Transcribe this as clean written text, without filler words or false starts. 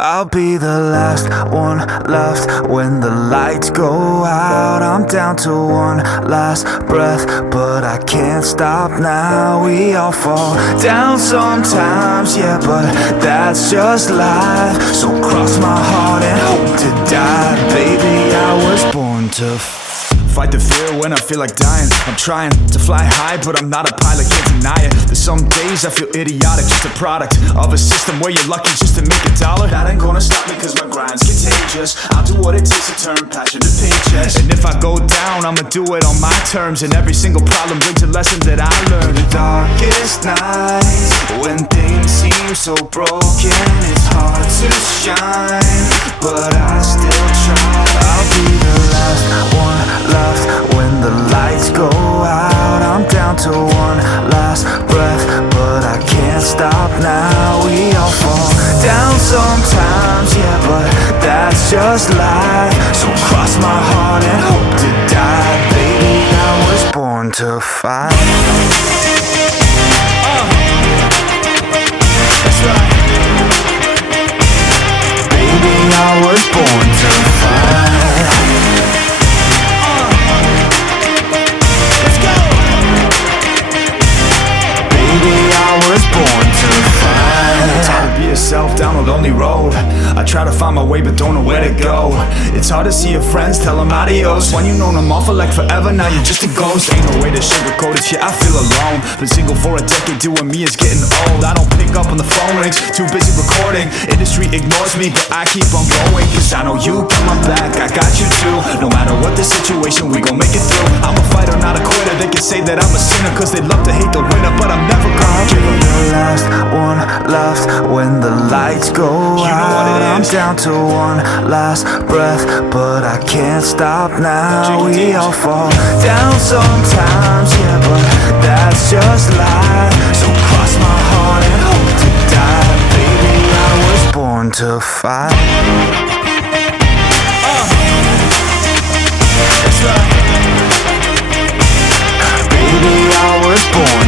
I'll be the last one left when the lights go out. I'm down to one last breath, but I can't stop now. We all fall down sometimes, yeah, but that's just life. So cross my heart and hope to die. Baby, I was born to fight the fear when I feel like dying. I'm trying to fly high, but I'm not a pilot, can't deny it. There's some days I feel idiotic, just a product of a system where you're lucky just to make $1. That ain't gonna stop me cause my grind's contagious. I'll do what it takes to turn passion to paychecks. And if I go down, I'ma do it on my terms. And every single problem brings a lesson that I learned. The darkest nights, when things seem so broken, it's hard to shine, but I still try. I'll be the last one left when the lights go out. I'm down to one last breath, but I can't stop now. We all fall down sometimes, yeah, but that's just life. So cross my heart and hope to die. Baby, I was born to fight. That's right. Baby, I was born to fight. Down a lonely road, I try to find my way but don't know where to go. It's hard to see your friends, tell them adios. When you known them all for like forever, now you're just a ghost. Ain't no way to sugarcoat it, yeah, I feel alone. Been single for a decade, doing me is getting old. I don't pick up on the phone rings, too busy recording. Industry ignores me, but I keep on going, cause I know you got my back, I got you too. No matter what the situation, we gon' make it through. I'm a fighter, not a quitter. They can say that I'm a sinner, cause they love to hate the winner, but I'm never gonna give up. The last one left when the lights go out. I'm down to one last breath, but I can't stop now. We all fall down sometimes, yeah, but that's just life. So cross my heart and hope to die. Baby, I was born to fight. That's right. Baby, I was born